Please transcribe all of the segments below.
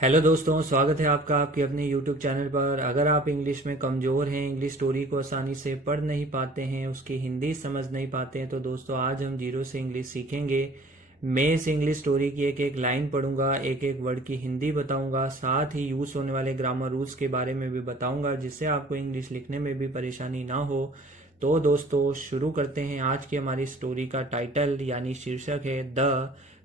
Hello दोस्तों, स्वागत है आपका आपके अपने यूट्यूब चैनल पर। अगर आप इंग्लिश में कमज़ोर हैं, इंग्लिश स्टोरी को आसानी से पढ़ नहीं पाते हैं, उसकी हिंदी समझ नहीं पाते हैं, तो दोस्तों आज हम जीरो से इंग्लिश सीखेंगे। मैं इस इंग्लिश स्टोरी की एक एक लाइन पढ़ूंगा, एक एक वर्ड की हिंदी बताऊंगा, साथ ही यूज़ होने वाले ग्रामर रूल्स के बारे में भी बताऊंगा, जिससे आपको इंग्लिश लिखने में भी परेशानी ना हो। तो दोस्तों शुरू करते हैं। आज की हमारी स्टोरी का टाइटल यानी शीर्षक है the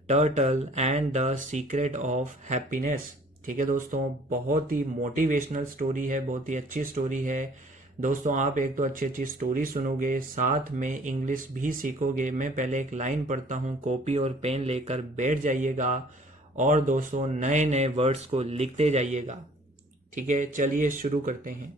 turtle and the secret of happiness. ठीक है दोस्तों, बहुत ही मोटिवेशनल स्टोरी है, बहुत ही अच्छी स्टोरी है। दोस्तों आप एक तो अच्छी अच्छी स्टोरी सुनोगे, साथ में इंग्लिश भी सीखोगे। मैं पहले एक लाइन पढ़ता हूँ, कॉपी और पेन लेकर बैठ जाइएगा और दोस्तों नए नए वर्ड्स को लिखते जाइएगा। ठीक है, चलिए शुरू करते हैं।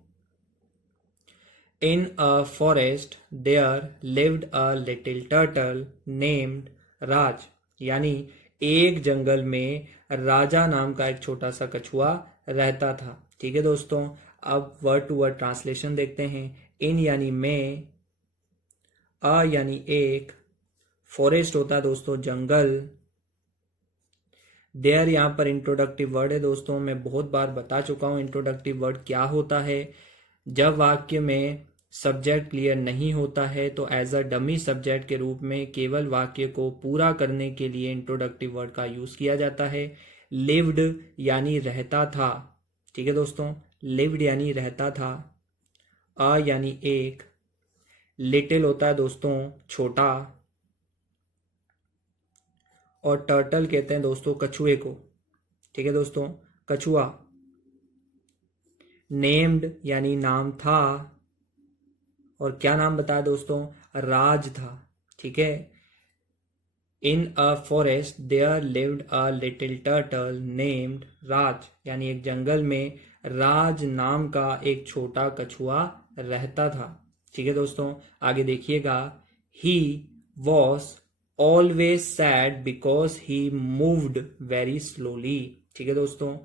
In a forest there lived a little turtle named राज। यानी एक जंगल में राजा नाम का एक छोटा सा कछुआ रहता था। ठीक है दोस्तों, अब वर्ड टू वर्ड ट्रांसलेशन देखते हैं। इन यानी में, अ यानी एक, फॉरेस्ट होता है दोस्तों जंगल। देयर यहाँ पर इंट्रोडक्टिव वर्ड है दोस्तों, मैं बहुत बार बता चुका हूँ इंट्रोडक्टिव वर्ड क्या होता है। जब वाक्य में सब्जेक्ट क्लियर नहीं होता है तो एज अ डमी सब्जेक्ट के रूप में केवल वाक्य को पूरा करने के लिए इंट्रोडक्टिव वर्ड का यूज किया जाता है। लिव्ड यानी रहता था। ठीक है दोस्तों, लिव्ड यानी रहता था। अ यानी एक, लिटिल होता है दोस्तों छोटा, और टर्टल कहते हैं दोस्तों कछुए को। ठीक है दोस्तों, कछुआ। नेम्ड यानी नाम था, और क्या नाम बताया दोस्तों? राज था। ठीक है। In a forest there lived a little turtle named Raj, यानी एक जंगल में राज नाम का एक छोटा कछुआ रहता था। ठीक है दोस्तों, आगे देखिएगा। He was always sad because he moved very slowly. ठीक है दोस्तों,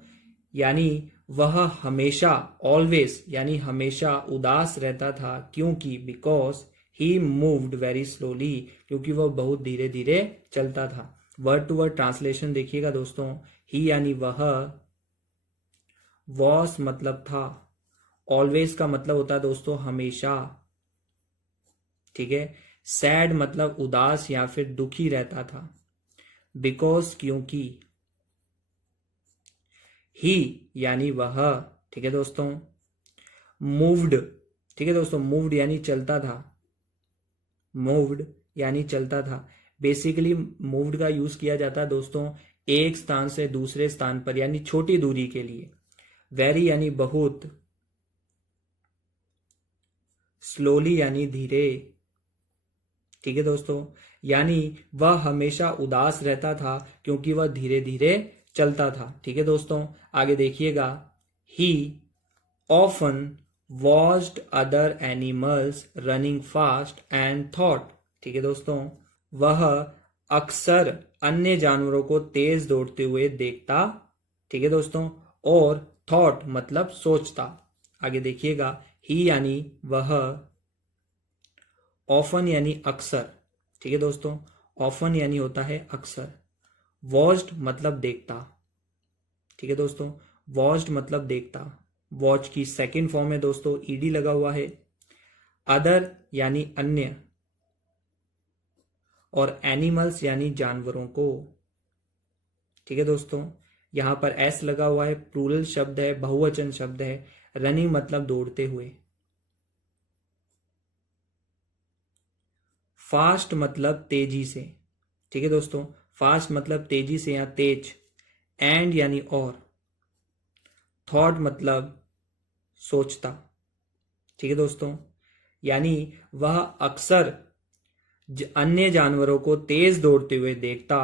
यानी वह हमेशा, ऑलवेज यानी हमेशा उदास रहता था, क्योंकि because he moved very slowly, क्योंकि वह बहुत धीरे धीरे चलता था। वर्ड टू वर्ड ट्रांसलेशन देखिएगा दोस्तों। ही यानी वह, वॉस मतलब था, ऑलवेज का मतलब होता है दोस्तों हमेशा। ठीक है। सैड मतलब उदास या फिर दुखी रहता था। बिकॉज क्योंकि। ही यानी वह। ठीक है दोस्तों। मूव्ड, ठीक है दोस्तों, मूव्ड यानी चलता था। मूव्ड यानी चलता था। बेसिकली मूव्ड का यूज किया जाता है दोस्तों एक स्थान से दूसरे स्थान पर, यानी छोटी दूरी के लिए। वेरी यानी बहुत, स्लोली यानी धीरे। ठीक है दोस्तों, यानी वह हमेशा उदास रहता था क्योंकि वह धीरे धीरे चलता था। ठीक है दोस्तों, आगे देखिएगा। ही often watched other animals running fast and thought. ठीक है दोस्तों, वह अक्सर अन्य जानवरों को तेज दौड़ते हुए देखता। ठीक है दोस्तों, और थॉट मतलब सोचता। आगे देखिएगा। ही यानी वह, ऑफन यानी अक्सर। ठीक है दोस्तों, ऑफन यानी होता है अक्सर। वॉच्ड मतलब देखता। ठीक है दोस्तों, वॉच्ड मतलब देखता। वॉच की सेकंड फॉर्म है दोस्तों, ईडी लगा हुआ है। अदर यानी अन्य, और एनिमल्स यानी जानवरों को। ठीक है दोस्तों, यहां पर एस लगा हुआ है, प्लूरल शब्द है, बहुवचन शब्द है। रनिंग मतलब दौड़ते हुए। फास्ट मतलब तेजी से। ठीक है दोस्तों, फास्ट मतलब तेजी से या तेज। एंड यानी और। थॉट मतलब सोचता। ठीक है दोस्तों, यानी वह अक्सर अन्य जानवरों को तेज दौड़ते हुए देखता।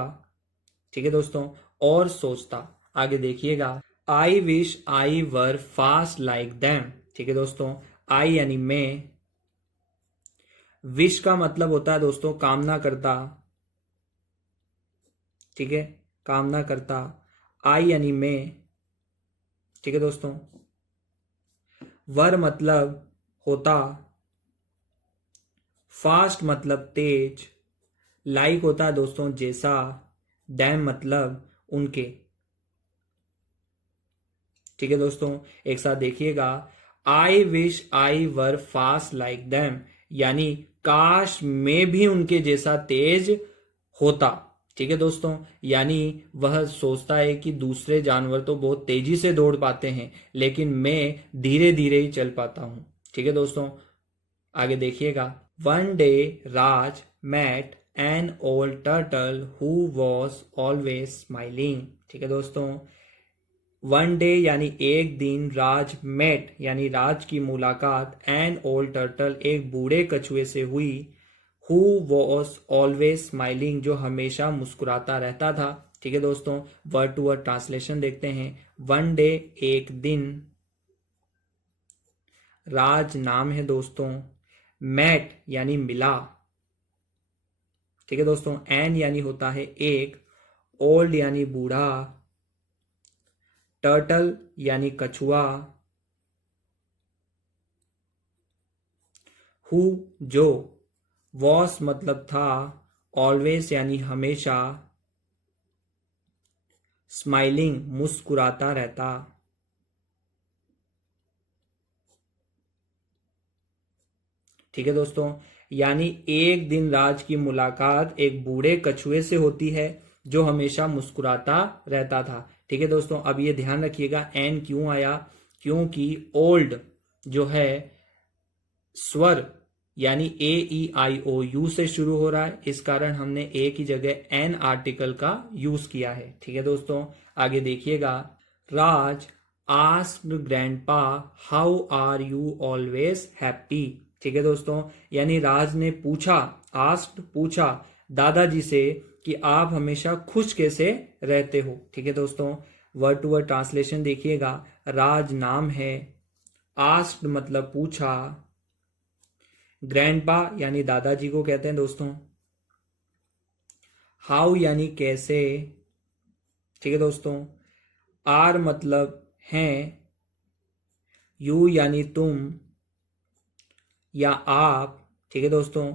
ठीक है दोस्तों, और सोचता। आगे देखिएगा। I wish I were fast like them. ठीक है दोस्तों, आई यानी मैं। विश का मतलब होता है दोस्तों कामना करता। ठीक है, कामना करता। आई यानी मैं। ठीक है दोस्तों, वर मतलब होता। फास्ट मतलब तेज। लाइक होता है दोस्तों जैसा। दैम मतलब उनके। ठीक है दोस्तों, एक साथ देखिएगा। I wish I were fast like them, यानी काश मैं भी उनके जैसा तेज होता। ठीक है दोस्तों, यानी वह सोचता है कि दूसरे जानवर तो बहुत तेजी से दौड़ पाते हैं, लेकिन मैं धीरे धीरे ही चल पाता हूं। ठीक है दोस्तों, आगे देखिएगा। One day Raj met an old turtle who was always smiling. ठीक है दोस्तों, वन डे यानी एक दिन, राज मेट यानी राज की मुलाकात, एन ओल्ड टर्टल एक बूढ़े कछुए से हुई, हु वॉज ऑलवेज स्माइलिंग जो हमेशा मुस्कुराता रहता था। ठीक है दोस्तों, वर्ड टू वर्ड ट्रांसलेशन देखते हैं। वन डे एक दिन, राज नाम है दोस्तों, मेट यानी मिला। ठीक है दोस्तों, एन यानी होता है एक, ओल्ड यानी बूढ़ा, टर्टल यानी कछुआ, हु जो, वॉस मतलब था, ऑलवेज यानी हमेशा, स्माइलिंग मुस्कुराता रहता। ठीक है दोस्तों, यानी एक दिन राज की मुलाकात एक बूढ़े कछुए से होती है जो हमेशा मुस्कुराता रहता था। ठीक है दोस्तों, अब ये ध्यान रखिएगा एन क्यों आया, क्योंकि ओल्ड जो है स्वर यानी ए ई आई ओ यू से शुरू हो रहा है, इस कारण हमने ए की जगह एन आर्टिकल का यूज किया है। ठीक है दोस्तों, आगे देखिएगा। Raj asked grandpa how are you always happy. ठीक है दोस्तों, यानी राज ने पूछा, आस्क्ड पूछा दादाजी से कि आप हमेशा खुश कैसे रहते हो। ठीक है दोस्तों, वर्ड टू वर्ड ट्रांसलेशन देखिएगा। राज नाम है, आस्क्ड मतलब पूछा, ग्रैंडपा यानी दादाजी को कहते हैं दोस्तों, हाउ यानी कैसे। ठीक है दोस्तों, आर मतलब हैं, यू यानी तुम या आप। ठीक है दोस्तों,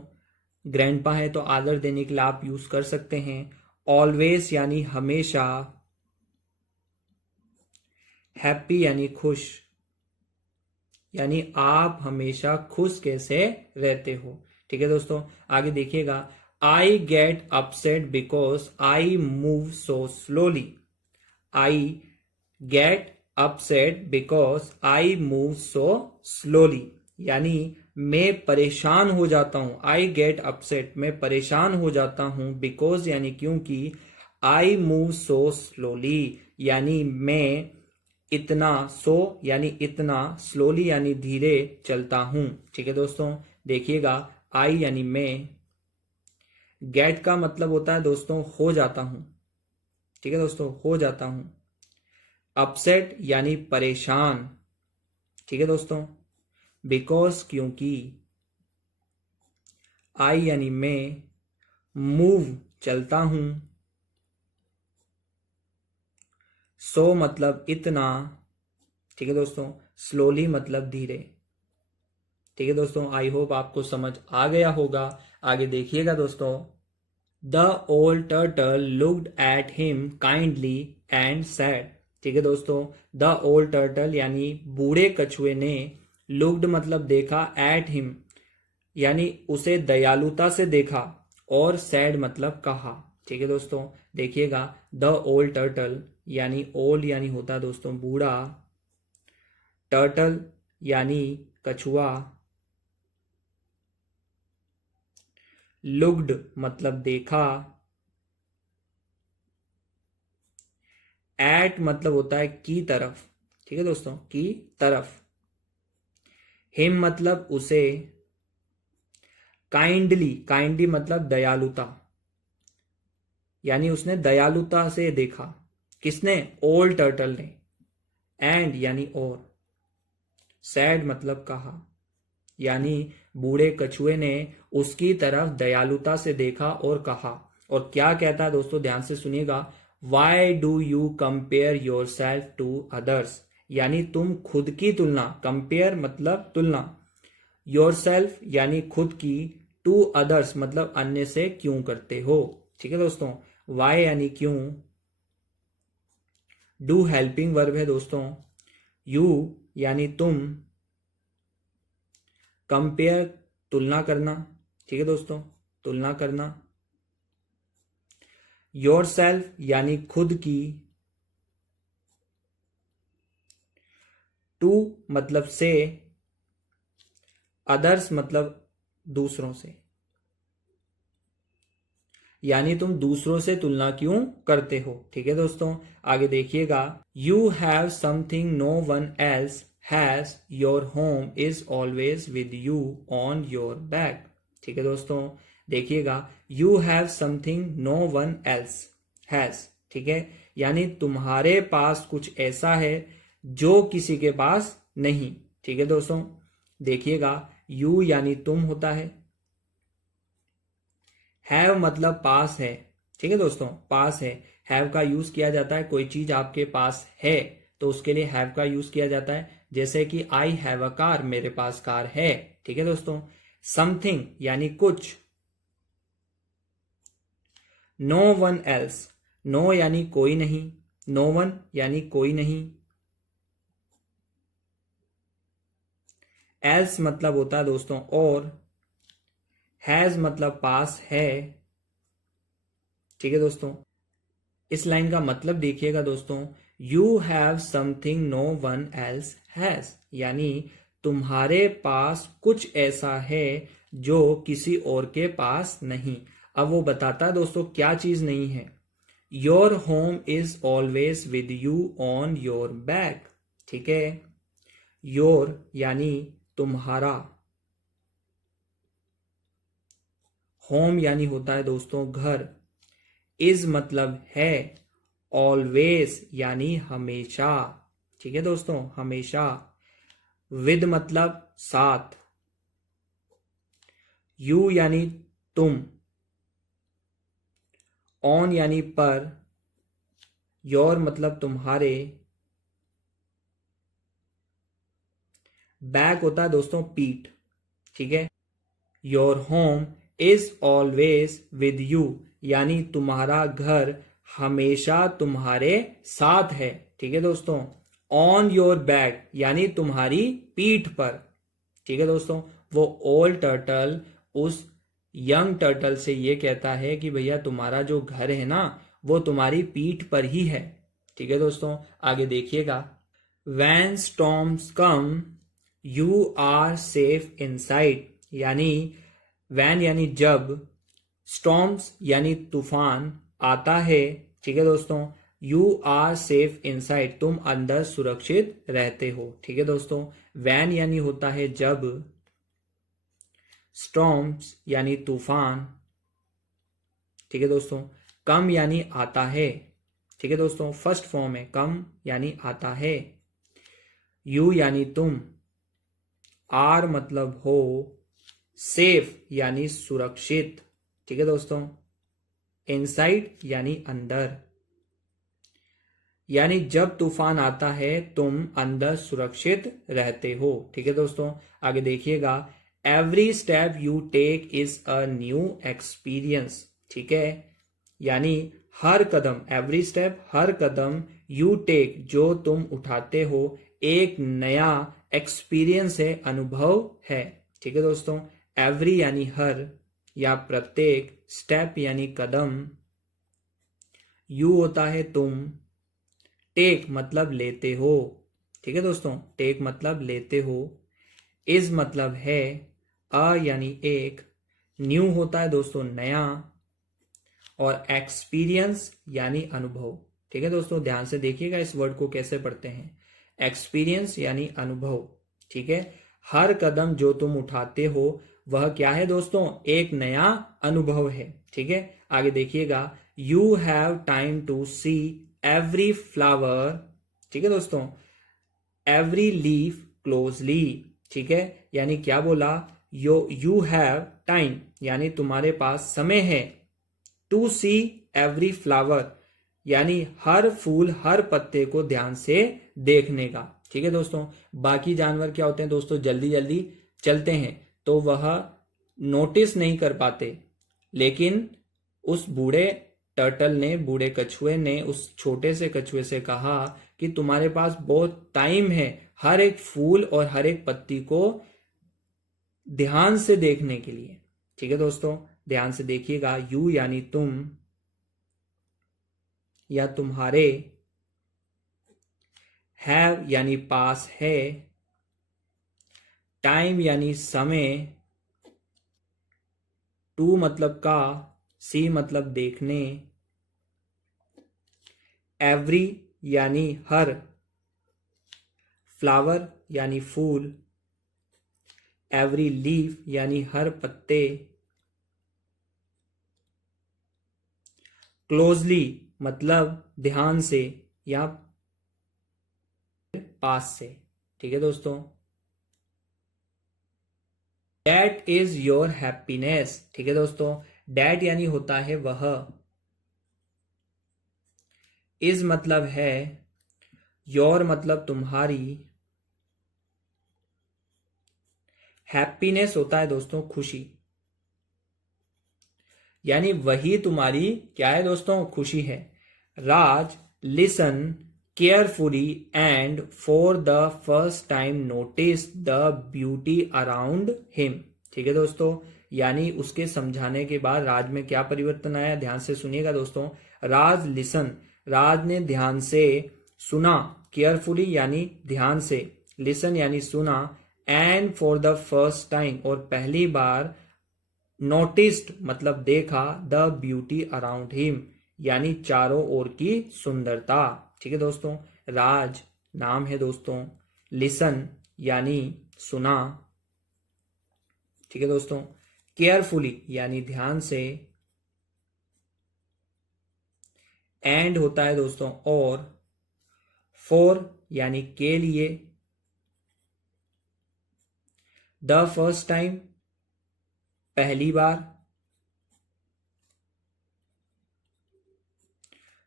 ग्रैंडपा है तो आदर देने के लिए आप यूज कर सकते हैं। ऑलवेज यानी हमेशा, हैप्पी यानी खुश, यानी आप हमेशा खुश कैसे रहते हो। ठीक है दोस्तों, आगे देखिएगा। I get upset because I move so slowly. I get upset because I move so slowly, यानी मैं परेशान हो जाता हूं। आई गेट अपसेट, मैं परेशान हो जाता हूं, बिकॉज यानी क्योंकि, आई मूव सो स्लोली यानी मैं इतना, सो यानी इतना, स्लोली यानी धीरे चलता हूं। ठीक है दोस्तों, देखिएगा। आई यानी मैं, गेट का मतलब होता है दोस्तों हो जाता हूं। ठीक है दोस्तों, हो जाता हूं। अपसेट यानी परेशान। ठीक है दोस्तों, बिकॉज क्योंकि, आई यानी मैं, मूव चलता हूं, सो मतलब इतना। ठीक है दोस्तों, स्लोली मतलब धीरे। ठीक है दोस्तों, आई होप आपको समझ आ गया होगा। आगे देखिएगा दोस्तों। The old turtle looked at him kindly and sad. ठीक है दोस्तों, द ओल्ड टर्टल यानी बूढ़े कछुए ने, लुक्ड मतलब देखा, एट हिम यानी उसे दयालुता से देखा, और सैड मतलब कहा। ठीक है दोस्तों, देखिएगा। द ओल्ड टर्टल यानी ओल्ड यानी होता है दोस्तों बूढ़ा, टर्टल यानी कछुआ, लुक्ड मतलब देखा, एट मतलब होता है की तरफ। ठीक है दोस्तों, की तरफ। हिम मतलब उसे, काइंडली, काइंडली मतलब दयालुता, यानी उसने दयालुता से देखा। किसने? ओल्ड टर्टल ने। एंड यानी और, सैड मतलब कहा, यानी बूढ़े कछुए ने उसकी तरफ दयालुता से देखा और कहा। और क्या कहता है दोस्तों, ध्यान से सुनिएगा। Why do you compare yourself to others, यानी तुम खुद की तुलना, कंपेयर मतलब तुलना, योर सेल्फ यानी खुद की, टू अदर्स मतलब अन्य से क्यों करते हो। ठीक है दोस्तों, वाई यानी क्यों, डू हेल्पिंग वर्ब है दोस्तों, यू यानी तुम, कंपेयर तुलना करना, ठीक है दोस्तों, तुलना करना। योरसेल्फ यानी खुद की। टू मतलब से, अदर्स मतलब दूसरों से, यानी तुम दूसरों से तुलना क्यों करते हो, ठीक है दोस्तों। आगे देखिएगा, you have something no one else has, your home is always with you on your back, ठीक है दोस्तों। देखिएगा, you have something no one else has, ठीक है, यानी तुम्हारे पास कुछ ऐसा है जो किसी के पास नहीं, ठीक है दोस्तों। देखिएगा, यू यानी तुम होता है, हैव मतलब पास है, ठीक है दोस्तों, पास है। हैव का यूज किया जाता है, कोई चीज आपके पास है तो उसके लिए हैव का यूज किया जाता है, जैसे कि आई हैव अ कार, मेरे पास कार है, ठीक है दोस्तों। समथिंग यानी कुछ। नो वन एल्स, नो यानी कोई नहीं, नो वन यानी कोई नहीं। एल्स मतलब होता है दोस्तों और, हैज मतलब पास है, ठीक है दोस्तों। इस लाइन का मतलब देखिएगा दोस्तों, you have something no one else has, यानी तुम्हारे पास कुछ ऐसा है जो किसी और के पास नहीं। अब वो बताता है दोस्तों क्या चीज नहीं है। Your home is always with you on your back, ठीक है। योर यानी तुम्हारा, होम यानी होता है दोस्तों घर, इज मतलब है, ऑलवेज यानी हमेशा, ठीक है दोस्तों, हमेशा। विद मतलब साथ, यू यानी तुम, ऑन यानी पर, योर मतलब तुम्हारे, बैक होता है दोस्तों पीठ, ठीक है। Your home is always with you, यानी तुम्हारा घर हमेशा तुम्हारे साथ है, ठीक है दोस्तों। ऑन योर बैक यानी तुम्हारी पीठ पर, ठीक है दोस्तों। वो ओल्ड टर्टल उस यंग टर्टल से ये कहता है कि भैया तुम्हारा जो घर है ना वो तुम्हारी पीठ पर ही है, ठीक है दोस्तों। आगे देखिएगा, when storms come you are safe inside, यानी वैन यानी जब, स्टॉर्म्स यानी तूफान आता है, ठीक है दोस्तों, यू आर सेफ इनसाइड, तुम अंदर सुरक्षित रहते हो, ठीक है दोस्तों। वैन यानी होता है जब, स्टॉर्म्स यानी तूफान, ठीक है दोस्तों। कम यानी आता है, ठीक है दोस्तों, फर्स्ट फॉर्म है, कम यानी आता है। यू यानी तुम, आर मतलब हो, सेफ यानी सुरक्षित, ठीक है दोस्तों। इनसाइड यानी अंदर, यानी जब तूफान आता है तुम अंदर सुरक्षित रहते हो, ठीक है दोस्तों। आगे देखिएगा, every step you take is a new experience, ठीक है, यानी हर कदम, एवरी स्टेप हर कदम, यू टेक जो तुम उठाते हो, एक नया एक्सपीरियंस है, अनुभव है, ठीक है दोस्तों। एवरी यानी हर या प्रत्येक, स्टेप यानी कदम, यू होता है तुम, टेक मतलब लेते हो, ठीक है दोस्तों, टेक मतलब लेते हो। इज मतलब है, अ यानी एक, न्यू होता है दोस्तों नया, और एक्सपीरियंस यानी अनुभव, ठीक है दोस्तों। ध्यान से देखिएगा इस वर्ड को कैसे पढ़ते हैं, एक्सपीरियंस यानी अनुभव, ठीक है। हर कदम जो तुम उठाते हो वह क्या है दोस्तों, एक नया अनुभव है, ठीक है। आगे देखिएगा, you have time to see every flower, ठीक है दोस्तों, एवरी लीफ क्लोजली, ठीक है, यानी क्या बोला, यू हैव टाइम यानी तुम्हारे पास समय है, टू सी एवरी फ्लावर यानी हर फूल हर पत्ते को ध्यान से देखने का, ठीक है दोस्तों। बाकी जानवर क्या होते हैं दोस्तों, जल्दी जल्दी चलते हैं तो वह नोटिस नहीं कर पाते, लेकिन उस बूढ़े टर्टल ने, बूढ़े कछुए ने उस छोटे से कछुए से कहा कि तुम्हारे पास बहुत टाइम है हर एक फूल और हर एक पत्ती को ध्यान से देखने के लिए। ठीक है दोस्तों, ध्यान से देखिएगा। यू यानी तुम या तुम्हारे, हैव यानी पास है, टाइम यानी समय, टू मतलब का, सी मतलब देखने, एवरी यानी हर, फ्लावर यानी फूल, एवरी लीफ यानी हर पत्ते, क्लोजली मतलब ध्यान से या पास से। ठीक है दोस्तों, That is your happiness। ठीक है दोस्तों, That यानी होता है वह, is मतलब है, your मतलब तुम्हारी, हैप्पीनेस होता है दोस्तों खुशी, यानी वही तुम्हारी क्या है दोस्तों, खुशी है। Raj listen carefully and for the first time notice the beauty around him. ठीक है दोस्तों, यानी उसके समझाने के बाद राज में क्या परिवर्तन आया, ध्यान से सुनिएगा दोस्तों। राज लिसन, राज ने ध्यान से सुना, केयरफुली यानी ध्यान से, लिसन यानी सुना, and for the first time और पहली बार, नोटिस्ड मतलब देखा, द ब्यूटी अराउंड हिम यानी चारों ओर की सुंदरता। ठीक है दोस्तों, राज नाम है दोस्तों, लिसन यानी सुना, ठीक है दोस्तों, केयरफुली यानी ध्यान से, एंड होता है दोस्तों और, फॉर यानी के लिए, द फर्स्ट टाइम पहली बार,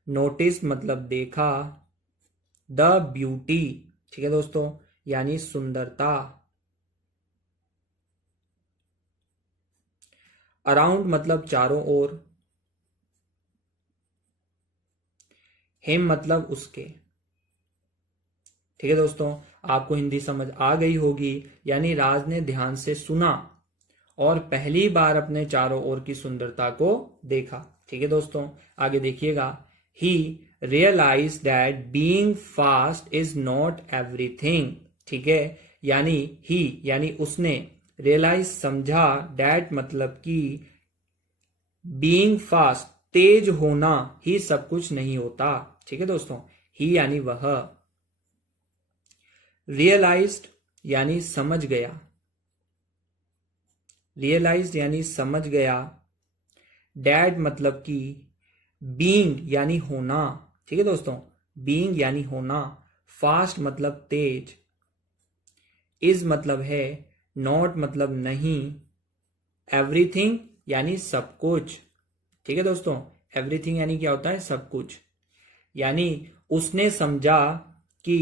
नोटिस मतलब देखा, द ब्यूटी ठीक है दोस्तों यानी सुंदरता, अराउंड मतलब चारों ओर, हिम मतलब उसके। ठीक है दोस्तों, आपको हिंदी समझ आ गई होगी, यानी राज ने ध्यान से सुना और पहली बार अपने चारों ओर की सुंदरता को देखा। ठीक है दोस्तों, आगे देखिएगा। He realise that being fast is not everything. ठीक है, यानी ही यानी उसने, रियलाइज समझा, दैट मतलब कि, बीइंग फास्ट तेज होना ही सब कुछ नहीं होता। ठीक है दोस्तों, ही यानी वह, रियलाइज्ड यानी समझ गया, रियलाइज्ड यानी समझ गया, डैड मतलब कि, बीइंग यानी होना। ठीक है दोस्तों, बीइंग यानी होना, फास्ट मतलब तेज, इज मतलब है, नॉट मतलब नहीं, एवरीथिंग यानी सब कुछ। ठीक है दोस्तों, एवरीथिंग यानी क्या होता है, सब कुछ, यानी उसने समझा कि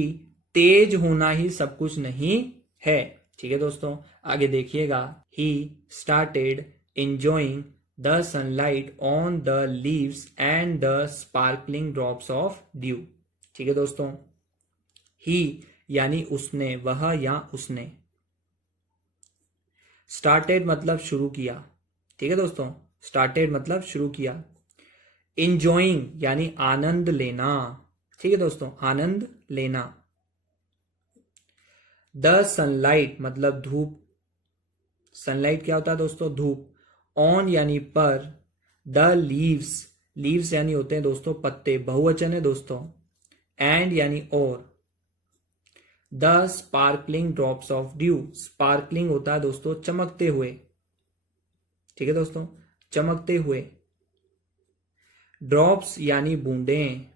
तेज होना ही सब कुछ नहीं है। ठीक है दोस्तों, आगे देखिएगा। He started enjoying the sunlight on the leaves and the sparkling drops of due. ठीक है दोस्तों, ही यानी उसने, वह या उसने, स्टार्टेड मतलब शुरू किया। ठीक है दोस्तों, स्टार्टेड मतलब शुरू किया, एंजॉइंग यानी आनंद लेना। ठीक है दोस्तों, आनंद लेना, द सनलाइट मतलब धूप, सनलाइट क्या होता है दोस्तों, धूप, ऑन यानी पर, द लीव्स, लीव्स यानी होते हैं दोस्तों पत्ते, बहुवचन है दोस्तों, एंड यानी और, the sparkling drops of due, sparkling होता है दोस्तों चमकते हुए। ठीक है दोस्तों, चमकते हुए, ड्रॉप्स यानी बूंदें,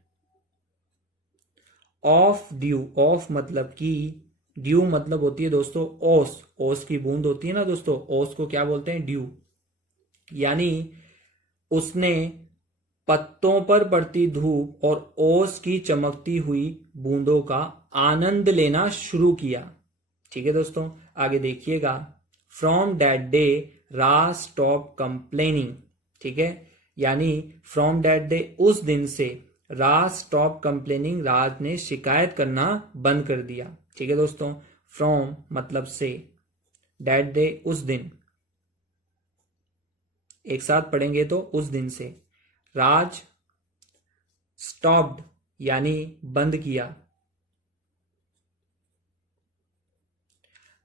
ऑफ ड्यू, ऑफ मतलब की, ड्यू मतलब होती है दोस्तों ओस, ओस की बूंद होती है ना दोस्तों, ओस को क्या बोलते हैं, ड्यू, यानी उसने पत्तों पर पड़ती धूप और ओस की चमकती हुई बूंदों का आनंद लेना शुरू किया। ठीक है दोस्तों, आगे देखिएगा। From that day Raj stop complaining. ठीक है, यानी फ्रॉम दैट डे उस दिन से, राज स्टॉप कंप्लेनिंग, राज ने शिकायत करना बंद कर दिया। ठीक है दोस्तों, फ्रॉम मतलब से, दैट डे उस दिन, एक साथ पढ़ेंगे तो उस दिन से। राज स्टॉप्ड यानी बंद किया।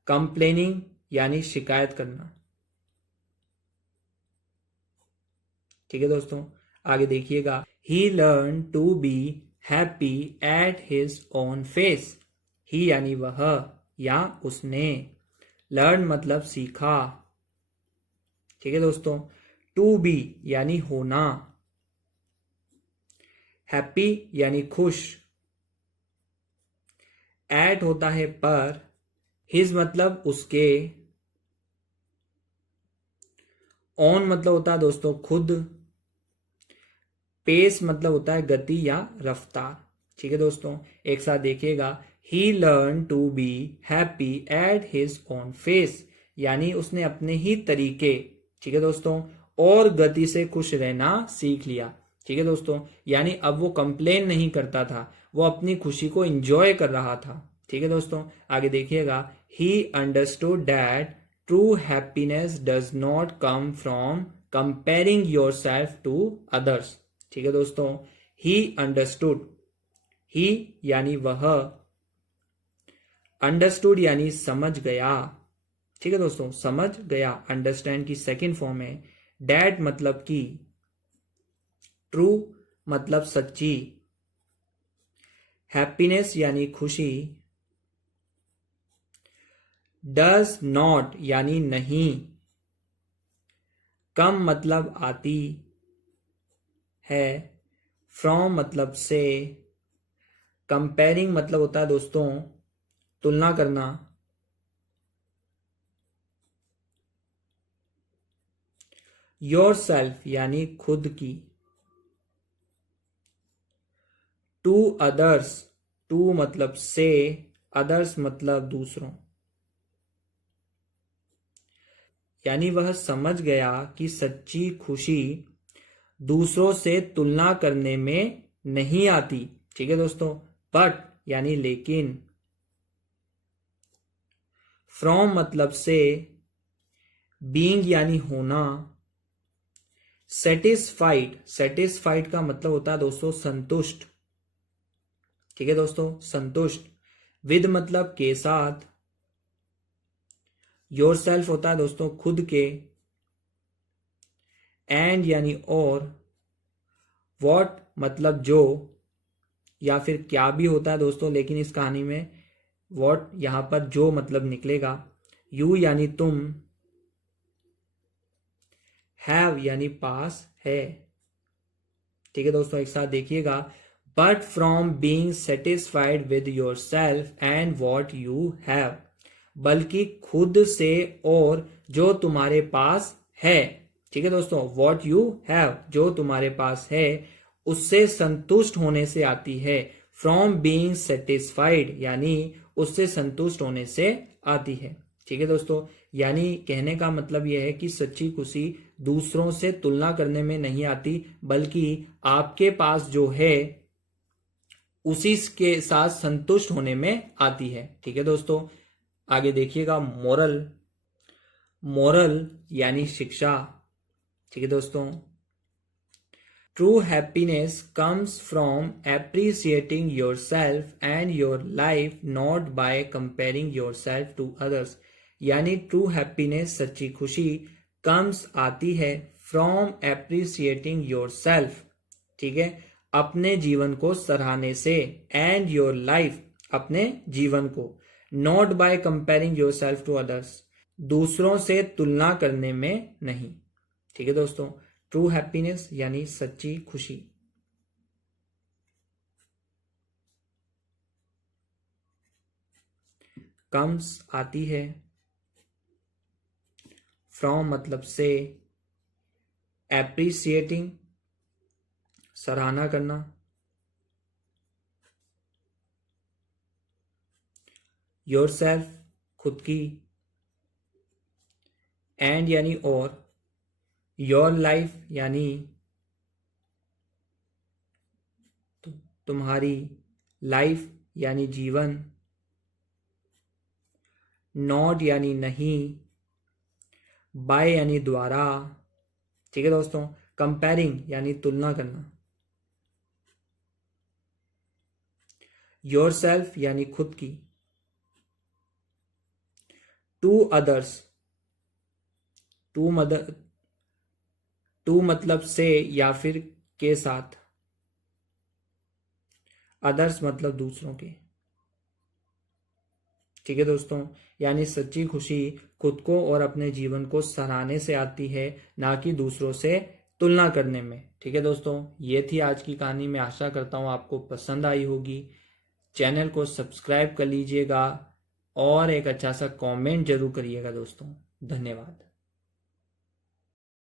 कंप्लेनिंग यानी शिकायत करना। ठीक है दोस्तों, आगे देखिएगा। He learn to be happy at his own face. ही यानी वह या उसने, लर्न मतलब सीखा। ठीक है दोस्तों, टू बी यानी होना, हैप्पी यानी खुश, एट होता है पर, हिज मतलब उसके, ऑन मतलब होता है दोस्तों खुद, पेस मतलब होता है गति या रफ्तार। ठीक है दोस्तों, एक साथ देखिएगा। He learn to be happy at his own face, यानी उसने अपने ही तरीके, ठीक है दोस्तों, और गति से खुश रहना सीख लिया। ठीक है दोस्तों, यानी अब वो कंप्लेन नहीं करता था, वो अपनी खुशी को एंजॉय कर रहा था। ठीक है दोस्तों, आगे देखिएगा। He understood that true happiness does not come from comparing yourself to others. ठीक है दोस्तों, ही अंडरस्टूड, ही यानी वह, अंडरस्टूड यानी समझ गया। ठीक है दोस्तों, समझ गया, अंडरस्टैंड की सेकंड फॉर्म है। डैट मतलब की, ट्रू मतलब सच्ची, हैप्पीनेस यानी खुशी, डज नॉट यानी नहीं, कम मतलब आती है, फ्रॉम मतलब से, कंपेयरिंग मतलब होता है दोस्तों तुलना करना, योर सेल्फ यानी खुद की, टू अदर्स, टू मतलब से, अदर्स मतलब दूसरों, यानी वह समझ गया कि सच्ची खुशी दूसरों से तुलना करने में नहीं आती। ठीक है दोस्तों, बट यानी लेकिन, फ्रॉम मतलब से, बीइंग यानी होना, सेटिस्फाइड, सेटिस्फाइड का मतलब होता है दोस्तों संतुष्ट। ठीक है दोस्तों, संतुष्ट, विद मतलब के साथ, योर सेल्फ होता है दोस्तों खुद के, एंड यानी और, वॉट मतलब जो, या फिर क्या भी होता है दोस्तों, लेकिन इस कहानी में वॉट यहां पर जो मतलब निकलेगा। यू यानी तुम, हैव यानी पास है। ठीक है दोस्तों, एक साथ देखिएगा। But from being satisfied with your self and what you have, बल्कि खुद से और जो तुम्हारे पास है। ठीक है दोस्तों, वॉट यू हैव जो तुम्हारे पास है, उससे संतुष्ट होने से आती है। फ्रॉम बीइंग सेटिस्फाइड यानी उससे संतुष्ट होने से आती है। ठीक है दोस्तों, यानी कहने का मतलब यह है कि सच्ची खुशी दूसरों से तुलना करने में नहीं आती, बल्कि आपके पास जो है उसी के साथ संतुष्ट होने में आती है। ठीक है दोस्तों, आगे देखिएगा। मोरल, मोरल यानी शिक्षा। ठीक है दोस्तों, true happiness comes from appreciating yourself and your life, not by comparing yourself to others. यानी ट्रू हैप्पीनेस, सच्ची खुशी, कम्स आती है, फ्रॉम एप्रिसिएटिंग योर सेल्फ, ठीक है, अपने जीवन को सराहने से, एंड योर लाइफ अपने जीवन को, not by comparing yourself to others दूसरों से तुलना करने में नहीं। ठीक है दोस्तों, ट्रू हैप्पीनेस यानी सच्ची खुशी। कम्स आती है, फ्रॉम मतलब से, एप्रिसिएटिंग सराहना करना, योर सेल्फ खुद की, एंड यानी और, योर लाइफ यानी तुम्हारी, लाइफ यानी जीवन, नॉट यानी नहीं, बाय यानी द्वारा, ठीक है दोस्तों, कंपेयरिंग यानी तुलना करना, योरसेल्फ यानी खुद की, टू अदर्स, टू मतलब से या फिर के साथ, अदर्स मतलब दूसरों के, ठीक है दोस्तों। यानी सच्ची खुशी खुद को और अपने जीवन को सराहने से आती है, ना कि दूसरों से तुलना करने में, ठीक है दोस्तों। ये थी आज की कहानी। मैं आशा करता हूँ आपको पसंद आई होगी। चैनल को सब्सक्राइब कर लीजिएगा और एक अच्छा सा कमेंट जरूर करिएगा दोस्तों। धन्यवाद।